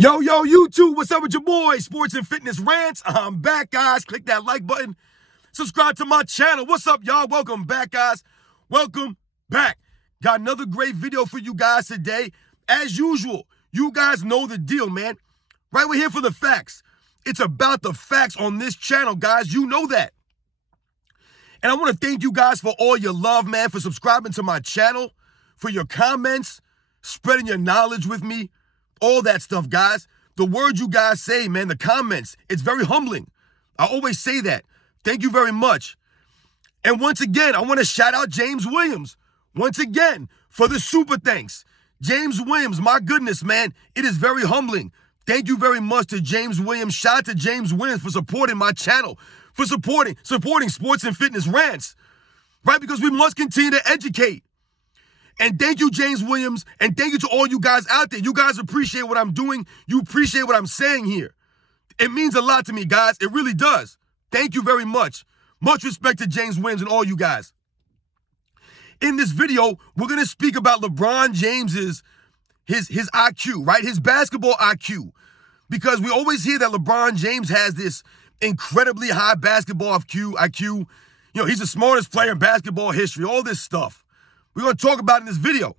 Yo, YouTube, what's up with your boy? Sports and Fitness Rants. I'm back, guys. Click that like button. Subscribe to my channel. What's up, y'all? Welcome back, guys. Welcome back. Got another great video for you guys today. As usual, you guys know the deal, man. Right, we're here for the facts. It's about the facts on this channel, guys. You know that. And I want to thank you guys for all your love, man, for subscribing to my channel, for your comments, spreading your knowledge with me. All that stuff, guys. The words you guys say, man, the comments, it's very humbling. I always say that. Thank you very much. And once again, I want to shout out James Williams. Once again, for the super thanks. James Williams, my goodness, man, it is very humbling. Thank you very much to James Williams. Shout out to James Williams for supporting my channel, for supporting Sports and Fitness Rants, right? Because we must continue to educate. And thank you, James Williams, and thank you to all you guys out there. You guys appreciate what I'm doing. You appreciate what I'm saying here. It means a lot to me, guys. It really does. Thank you very much. Much respect to James Williams and all you guys. In this video, we're going to speak about LeBron James's his IQ, right? His basketball IQ. Because we always hear that LeBron James has this incredibly high basketball IQ. You know, he's the smartest player in basketball history, all this stuff. We're going to talk about it in this video.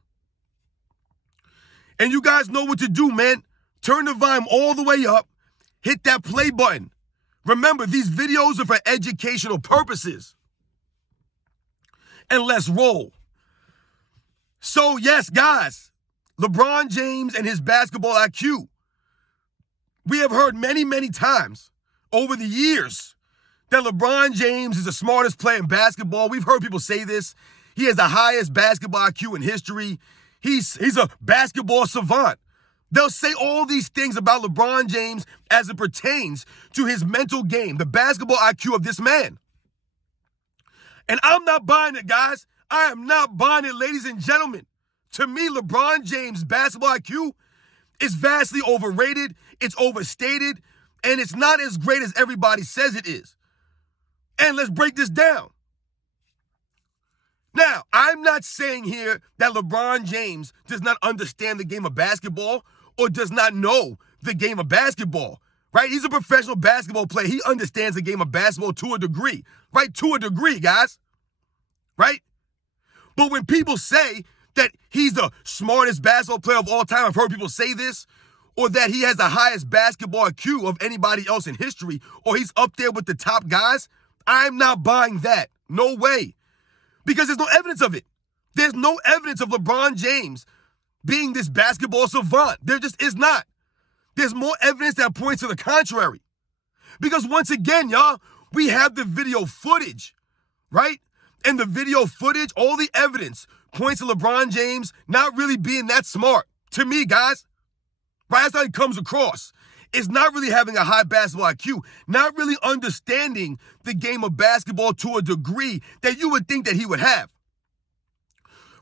And you guys know what to do, man. Turn the volume all the way up. Hit that play button. Remember, these videos are for educational purposes. And let's roll. So, yes, guys, LeBron James and his basketball IQ. We have heard many, many times over the years that LeBron James is the smartest player in basketball. We've heard people say this. He has the highest basketball IQ in history. He's a basketball savant. They'll say all these things about LeBron James as it pertains to his mental game, the basketball IQ of this man. And I'm not buying it, guys. I am not buying it, ladies and gentlemen. To me, LeBron James' basketball IQ is vastly overrated, it's overstated, and it's not as great as everybody says it is. And let's break this down. Now, I'm not saying here that LeBron James does not understand the game of basketball or does not know the game of basketball, right? He's a professional basketball player. He understands the game of basketball to a degree, right? To a degree, guys, right? But when people say that he's the smartest basketball player of all time, I've heard people say this, or that he has the highest basketball IQ of anybody else in history, or he's up there with the top guys, I'm not buying that. No way. Because there's no evidence of it. There's no evidence of LeBron James being this basketball savant. There just is not. There's more evidence that points to the contrary. Because once again, y'all, we have the video footage, right? And the video footage, all the evidence points to LeBron James not really being that smart. To me, guys, right? That's how he comes across. It's not really having a high basketball IQ, not really understanding the game of basketball to a degree that you would think that he would have.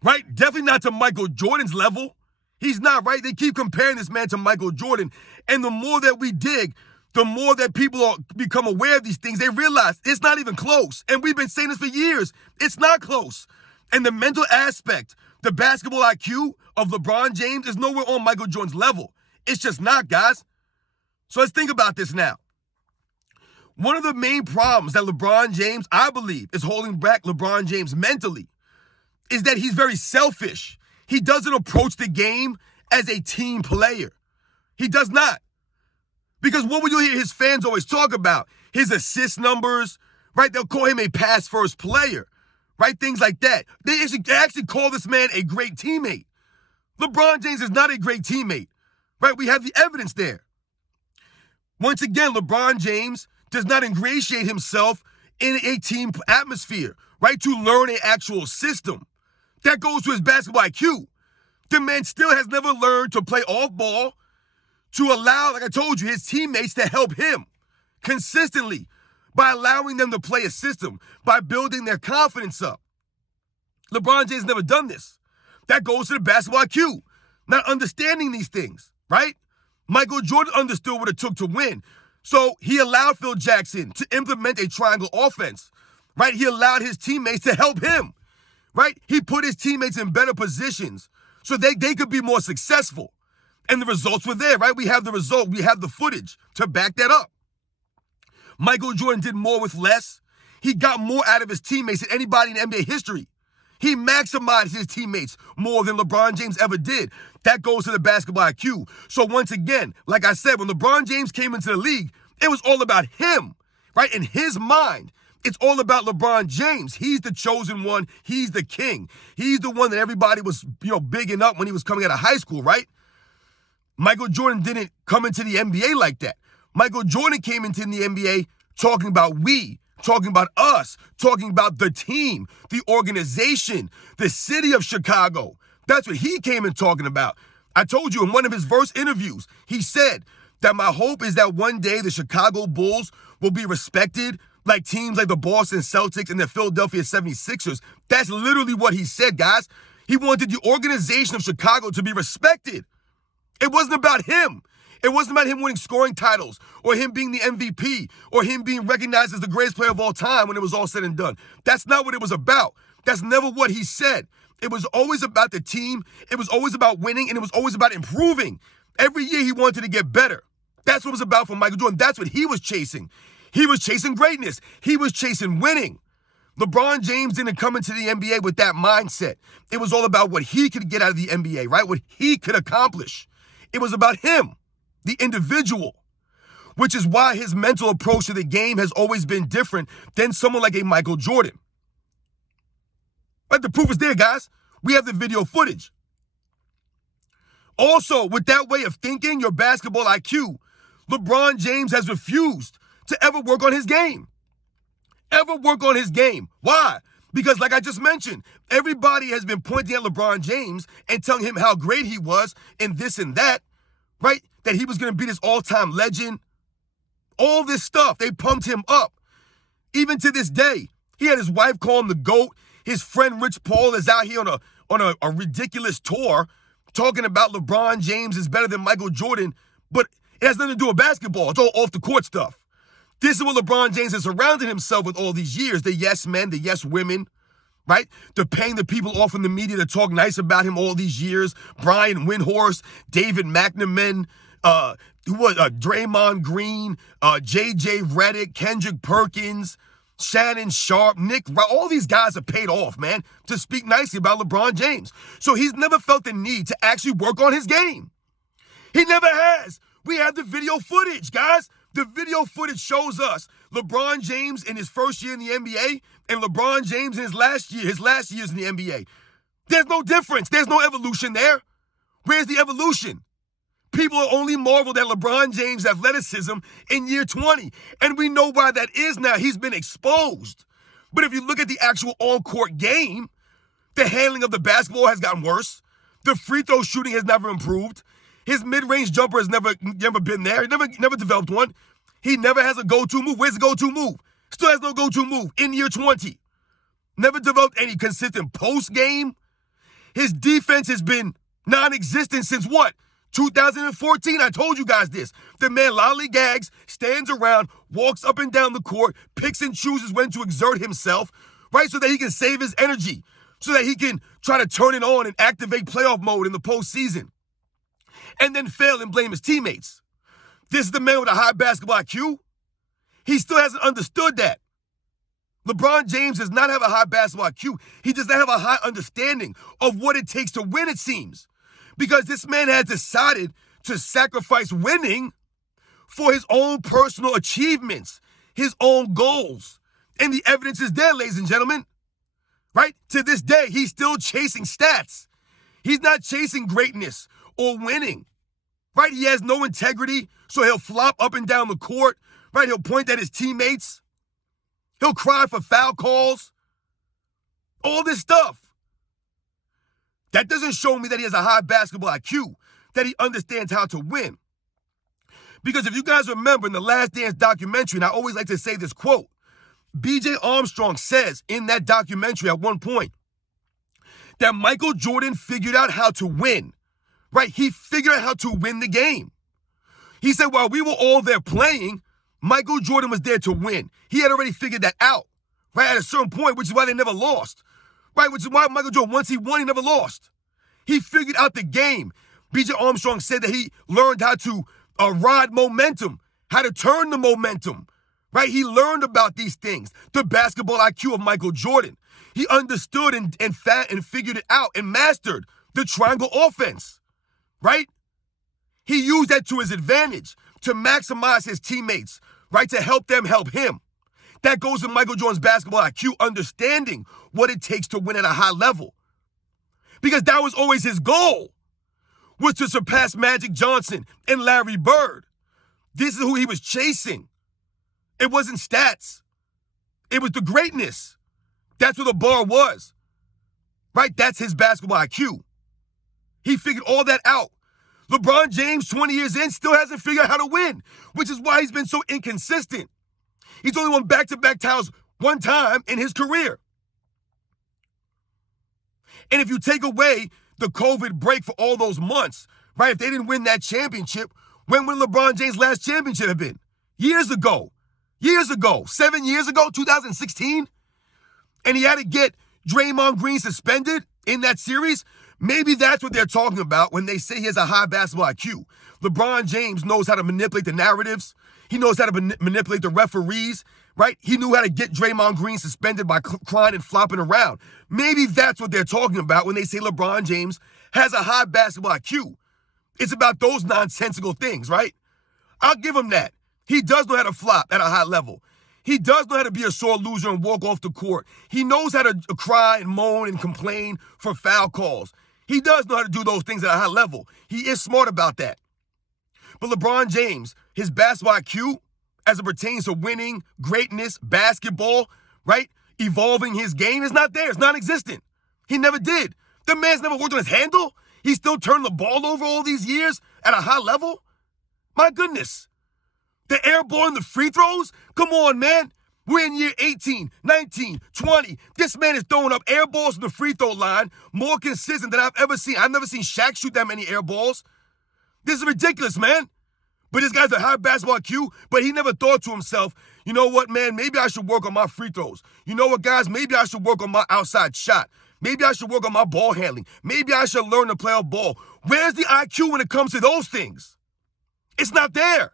Right? Definitely not to Michael Jordan's level. He's not, right? They keep comparing this man to Michael Jordan. And the more that we dig, the more that people become aware of these things, they realize it's not even close. And we've been saying this for years. It's not close. And the mental aspect, the basketball IQ of LeBron James is nowhere on Michael Jordan's level. It's just not, guys. So let's think about this now. One of the main problems that LeBron James, I believe, is holding back LeBron James mentally is that he's very selfish. He doesn't approach the game as a team player. He does not. Because what will you hear his fans always talk about? His assist numbers, right? They'll call him a pass-first player, right? Things like that. They actually call this man a great teammate. LeBron James is not a great teammate, right? We have the evidence there. Once again, LeBron James does not ingratiate himself in a team atmosphere, right? To learn an actual system. That goes to his basketball IQ. The man still has never learned to play off ball, to allow, like I told you, his teammates to help him consistently by allowing them to play a system, by building their confidence up. LeBron James never done this. That goes to the basketball IQ, not understanding these things, right? Michael Jordan understood what it took to win. So he allowed Phil Jackson to implement a triangle offense, right? He allowed his teammates to help him, right? He put his teammates in better positions so they could be more successful. And the results were there, right? We have the result. We have the footage to back that up. Michael Jordan did more with less. He got more out of his teammates than anybody in NBA history. He maximized his teammates more than LeBron James ever did. That goes to the basketball IQ. So once again, like I said, when LeBron James came into the league, it was all about him, right? In his mind, it's all about LeBron James. He's the chosen one. He's the king. He's the one that everybody was, bigging up when he was coming out of high school, right? Michael Jordan didn't come into the NBA like that. Michael Jordan came into the NBA talking about we, talking about us, talking about the team, the organization, the city of Chicago. That's what he came in talking about. I told you in one of his first interviews, he said that my hope is that one day the Chicago Bulls will be respected like teams like the Boston Celtics and the Philadelphia 76ers. That's literally what he said, guys. He wanted the organization of Chicago to be respected. It wasn't about him. It wasn't about him winning scoring titles or him being the MVP or him being recognized as the greatest player of all time when it was all said and done. That's not what it was about. That's never what he said. It was always about the team. It was always about winning, and it was always about improving. Every year he wanted to get better. That's what it was about for Michael Jordan. That's what he was chasing. He was chasing greatness. He was chasing winning. LeBron James didn't come into the NBA with that mindset. It was all about what he could get out of the NBA, right? What he could accomplish. It was about him, the individual, which is why his mental approach to the game has always been different than someone like a Michael Jordan. But the proof is there, guys. We have the video footage. Also, with that way of thinking, your basketball IQ, LeBron James has refused to ever work on his game. Ever work on his game. Why? Because like I just mentioned, everybody has been pointing at LeBron James and telling him how great he was and this and that, right? That he was going to be this all-time legend. All this stuff, they pumped him up. Even to this day, he had his wife call him the GOAT. His friend Rich Paul is out here on a ridiculous tour talking about LeBron James is better than Michael Jordan, but it has nothing to do with basketball. It's all off the court stuff. This is what LeBron James has surrounded himself with all these years. The yes men, the yes women, right? They're paying the people off in the media to talk nice about him all these years. Brian Windhorst, David McNamara, Draymond Green, J.J. Redick, Kendrick Perkins, Shannon Sharp, Nick, all these guys are paid off, man, to speak nicely about LeBron James. So he's never felt the need to actually work on his game. He never has. We have the video footage, guys. The video footage shows us LeBron James in his first year in the NBA and LeBron James in his last years in the NBA. There's no difference. There's no evolution there. Where's the evolution? People are only marveled at LeBron James' athleticism in year 20. And we know why that is now. He's been exposed. But if you look at the actual on-court game, the handling of the basketball has gotten worse. The free throw shooting has never improved. His mid-range jumper has never been there. He never developed one. He never has a go-to move. Where's the go-to move? Still has no go-to move in year 20. Never developed any consistent post game. His defense has been non-existent since what? 2014, I told you guys this. The man lollygags, stands around, walks up and down the court, picks and chooses when to exert himself, right? So that he can save his energy, so that he can try to turn it on and activate playoff mode in the postseason, and then fail and blame his teammates. This is the man with a high basketball IQ. He still hasn't understood that. LeBron James does not have a high basketball IQ. He does not have a high understanding of what it takes to win, it seems. Because this man has decided to sacrifice winning for his own personal achievements, his own goals. And the evidence is there, ladies and gentlemen. Right? To this day, he's still chasing stats. He's not chasing greatness or winning. Right? He has no integrity, so he'll flop up and down the court. Right? He'll point at his teammates. He'll cry for foul calls. All this stuff. That doesn't show me that he has a high basketball IQ, that he understands how to win. Because if you guys remember in the Last Dance documentary, and I always like to say this quote, B.J. Armstrong says in that documentary at one point that Michael Jordan figured out how to win. Right? He figured out how to win the game. He said while we were all there playing, Michael Jordan was there to win. He had already figured that out, right, at a certain point, which is why they never lost, right, which is why Michael Jordan, once he won, he never lost. He figured out the game. B.J. Armstrong said that he learned how to ride momentum, how to turn the momentum, right? He learned about these things. The basketball IQ of Michael Jordan. He understood and figured it out and mastered the triangle offense, right? He used that to his advantage to maximize his teammates, right? To help them help him. That goes to Michael Jordan's basketball IQ, understanding what it takes to win at a high level. Because that was always his goal, was to surpass Magic Johnson and Larry Bird. This is who he was chasing. It wasn't stats. It was the greatness. That's what the bar was, right? That's his basketball IQ. He figured all that out. LeBron James, 20 years in, still hasn't figured out how to win, which is why he's been so inconsistent. He's only won back-to-back titles one time in his career. And if you take away the COVID break for all those months, right, if they didn't win that championship, when would LeBron James' last championship have been? Years ago. 7 years ago, 2016. And he had to get Draymond Green suspended in that series. Maybe that's what they're talking about when they say he has a high basketball IQ. LeBron James knows how to manipulate the narratives. He knows how to manipulate the referees, right? He knew how to get Draymond Green suspended by crying and flopping around. Maybe that's what they're talking about when they say LeBron James has a high basketball IQ. It's about those nonsensical things, right? I'll give him that. He does know how to flop at a high level. He does know how to be a sore loser and walk off the court. He knows how to cry and moan and complain for foul calls. He does know how to do those things at a high level. He is smart about that. But LeBron James, his basketball IQ, as it pertains to winning, greatness, basketball, right? Evolving his game is not there. It's non-existent. He never did. The man's never worked on his handle. He's still turning the ball over all these years at a high level. My goodness. The air ball and the free throws? Come on, man. We're in year 18, 19, 20. This man is throwing up air balls from the free throw line more consistent than I've ever seen. I've never seen Shaq shoot that many air balls. This is ridiculous, man. But this guy's a high basketball IQ, but he never thought to himself, you know what, man, maybe I should work on my free throws. You know what, guys, maybe I should work on my outside shot. Maybe I should work on my ball handling. Maybe I should learn to play off ball. Where's the IQ when it comes to those things? It's not there.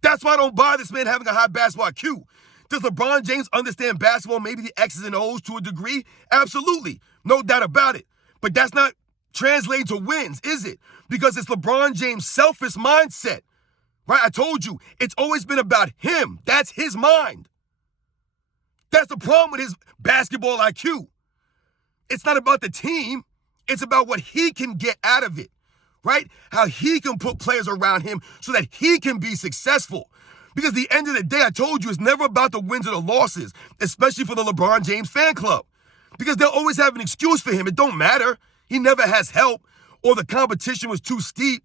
That's why I don't buy this man having a high basketball IQ. Does LeBron James understand basketball, maybe the X's and O's to a degree? Absolutely. No doubt about it. But that's not translating to wins, is it? Because it's LeBron James' selfish mindset. Right? I told you, it's always been about him. That's his mind. That's the problem with his basketball IQ. It's not about the team. It's about what he can get out of it, right? How he can put players around him so that he can be successful. Because at the end of the day, I told you, it's never about the wins or the losses, especially for the LeBron James fan club. Because they'll always have an excuse for him. It don't matter. He never has help, or the competition was too steep,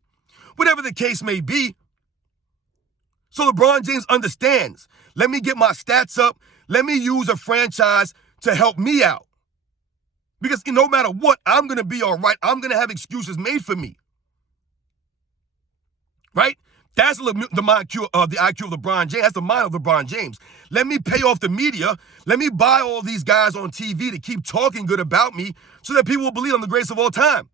whatever the case may be. So LeBron James understands. Let me get my stats up. Let me use a franchise to help me out. Because no matter what, I'm going to be all right. I'm going to have excuses made for me. Right? That's the IQ of LeBron James. That's the mind of LeBron James. Let me pay off the media. Let me buy all these guys on TV to keep talking good about me so that people will believe I'm the greatest of all time.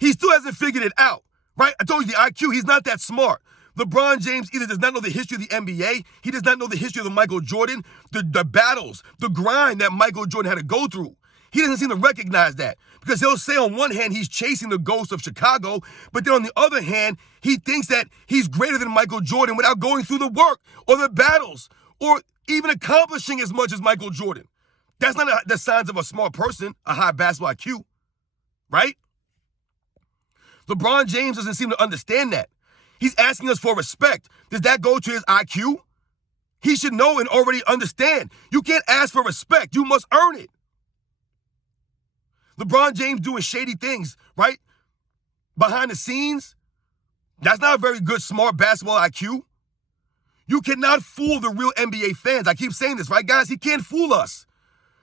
He still hasn't figured it out. Right? I told you the IQ, he's not that smart. LeBron James either does not know the history of the NBA, he does not know the history of the Michael Jordan, the battles, the grind that Michael Jordan had to go through. He doesn't seem to recognize that because he'll say on one hand he's chasing the ghost of Chicago, but then on the other hand, he thinks that he's greater than Michael Jordan without going through the work or the battles or even accomplishing as much as Michael Jordan. That's not the signs of a smart person, a high basketball IQ, right? LeBron James doesn't seem to understand that. He's asking us for respect. Does that go to his IQ? He should know and already understand. You can't ask for respect. You must earn it. LeBron James doing shady things, right? Behind the scenes. That's not a very good, smart basketball IQ. You cannot fool the real NBA fans. I keep saying this, right, guys? He can't fool us.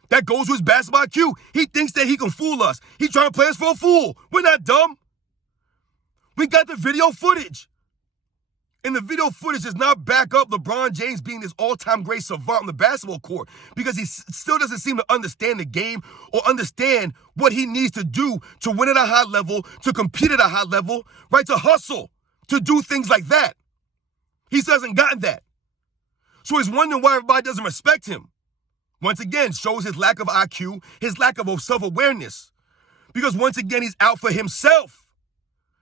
That goes to his basketball IQ. He thinks that he can fool us. He's trying to play us for a fool. We're not dumb. We got the video footage. And the video footage does not back up LeBron James being this all-time great savant on the basketball court because he still doesn't seem to understand the game or understand what he needs to do to win at a high level, to compete at a high level, right? To hustle, to do things like that. He still hasn't gotten that. So he's wondering why everybody doesn't respect him. Once again, shows his lack of IQ, his lack of self-awareness. Because once again, he's out for himself.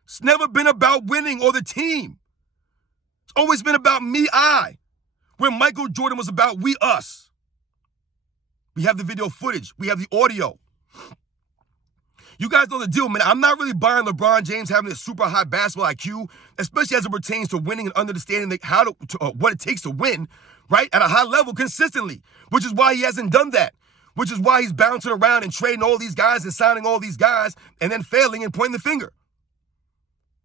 It's never been about winning or the team. It's always been about me, I. Where Michael Jordan was about we, us. We have the video footage. We have the audio. You guys know the deal, man. I'm not really buying LeBron James having a super high basketball IQ, especially as it pertains to winning and understanding what it takes to win, right, at a high level consistently, which is why he hasn't done that, which is why he's bouncing around and trading all these guys and signing all these guys and then failing and pointing the finger.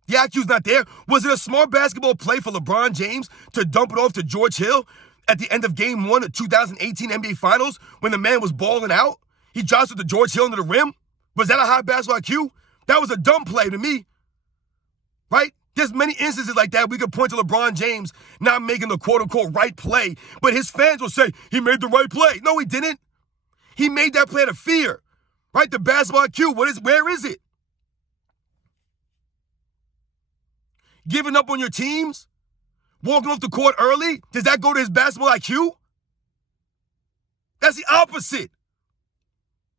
The IQ's not there. Was it a smart basketball play for LeBron James to dump it off to George Hill at the end of Game 1 of 2018 NBA Finals when the man was balling out? He jostled to George Hill into the rim. Was that a high basketball IQ? That was a dumb play to me, right? There's many instances like that we could point to LeBron James not making the quote-unquote right play, but his fans will say, he made the right play. No, he didn't. He made that play out of fear, right? The basketball IQ, where is it? Giving up on your teams? Walking off the court early? Does that go to his basketball IQ? That's the opposite.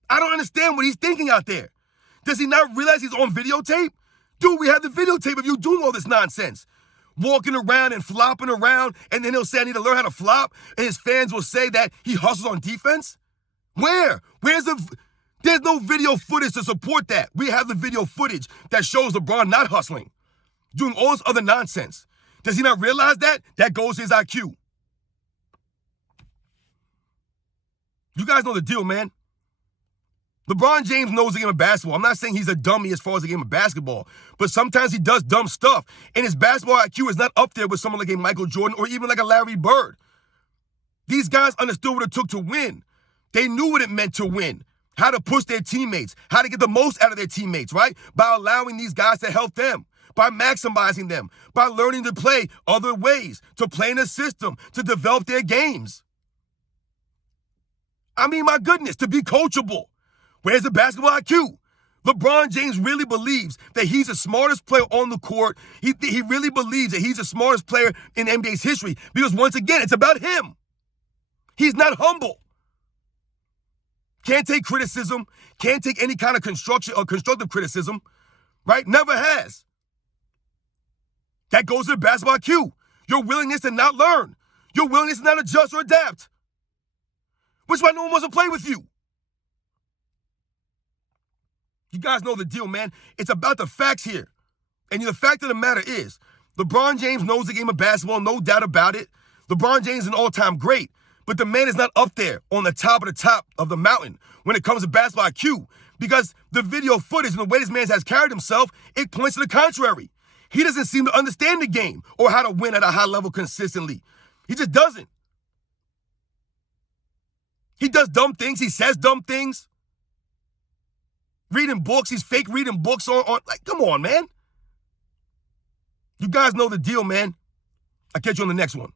I don't understand what he's thinking out there. Does he not realize he's on videotape? Dude, we have the videotape of you doing all this nonsense. Walking around and flopping around, and then he'll say, I need to learn how to flop, and his fans will say that he hustles on defense? Where? There's no video footage to support that. We have the video footage that shows LeBron not hustling, doing all this other nonsense. Does he not realize that? That goes to his IQ. You guys know the deal, man. LeBron James knows the game of basketball. I'm not saying he's a dummy as far as the game of basketball, but sometimes he does dumb stuff, and his basketball IQ is not up there with someone like a Michael Jordan or even like a Larry Bird. These guys understood what it took to win. They knew what it meant to win, how to push their teammates, how to get the most out of their teammates, right? By allowing these guys to help them, by maximizing them, by learning to play other ways, to play in a system, to develop their games. I mean, my goodness, to be coachable. Where's the basketball IQ? LeBron James really believes that he's the smartest player on the court. He really believes that he's the smartest player in NBA's history because, once again, it's about him. He's not humble. Can't take criticism. Can't take any kind of constructive criticism, right? Never has. That goes to the basketball IQ. Your willingness to not learn. Your willingness to not adjust or adapt. Which is why no one wants to play with you. You guys know the deal, man. It's about the facts here. And the fact of the matter is, LeBron James knows the game of basketball, no doubt about it. LeBron James is an all-time great, but the man is not up there on the top of the mountain when it comes to basketball IQ because the video footage and the way this man has carried himself, it points to the contrary. He doesn't seem to understand the game or how to win at a high level consistently. He just doesn't. He does dumb things. He says dumb things. Reading books. He's fake reading books on like, come on, man. You guys know the deal, man. I'll catch you on the next one.